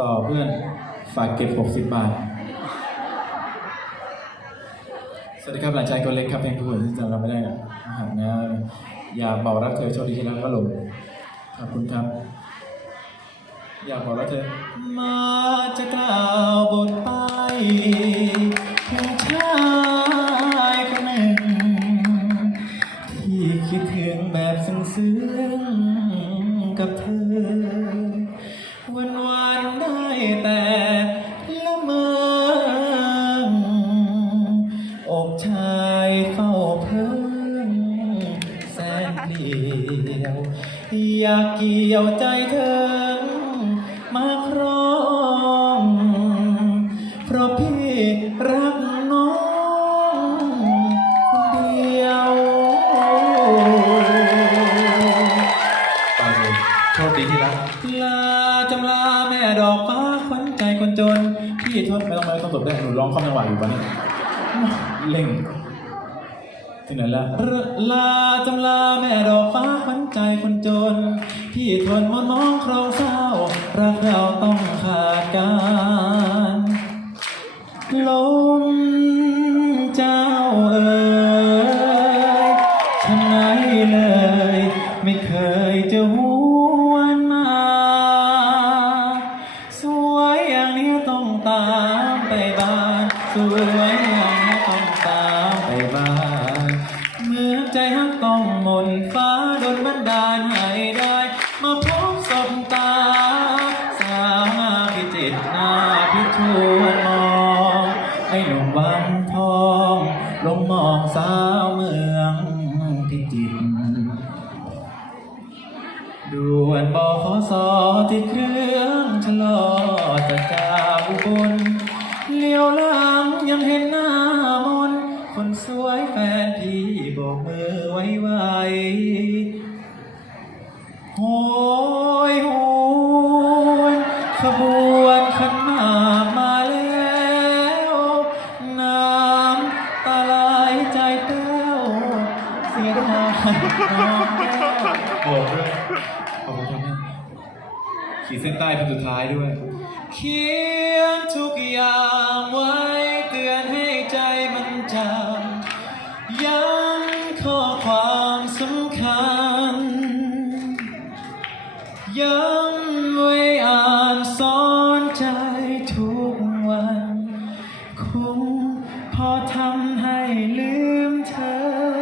ต่อเพื่อนฝากเก็บ 60 บาท สวัสดีครับหลานชายคนเล็กครับเพลงผู้อื่นที่จำเราไม่ได้นะหากนะอยากบอกรักเธอโชคดีที่รักก็หลงขอบคุณครับ อยากบอกรักเธอ มาจะกล่าวบทไปเพียงชายคนหนึ่ง ที่คิดถึงแบบซึ้งๆกับเธอ อยากเกี่ยวใจเธอ มาครอง เพราะพี่รักน้องคนเดียวลยโชคดีที่รัก ลาจำลาแม่ดอกฟ้าขวัญใจคนจน พี่โทนไม่ต้องมาต้องจบได้หนูร้องข้อมจังหวะอยู่ปะเนี่ยเล่งที่ไหนละลาจำลาแม่ดอกฟ้า คนจนพี่ทนมองมองครองเศร้า รักเราต้องขาดกันลมเจ้าเอ๋ยฉันไหนเลย ไม่เคยจะหวนมา สวยอย่างนี้ต้องตามไปบ้าน สวยอย่างนี้ต้องตามไปบ้าน เมื่อใจฮักต้องหมนฟ้า บสบตา สาวพิจิตนาพิชวนมองไอ้หนุ่มวังทอง ลงมองสาวเมืองพิจิตรด่วนบอขสที่เครื่องชะลอจะจากอุบลเลี้ยวหลังยังเห็นหน้ามน คนสวยแฟนพี่โบกมือไว้ไวโโบกด้วยขอบคุณครับขีดเส้นใต้เป็นสุดท้ายด้วย เขียนทุกอย่างไว้เตือนให้ใจมันจำย้ำข้อความสำคัญ ย้ำไว้อ่านสอนใจทุกวัน คงพอทำให้ลืมเธอ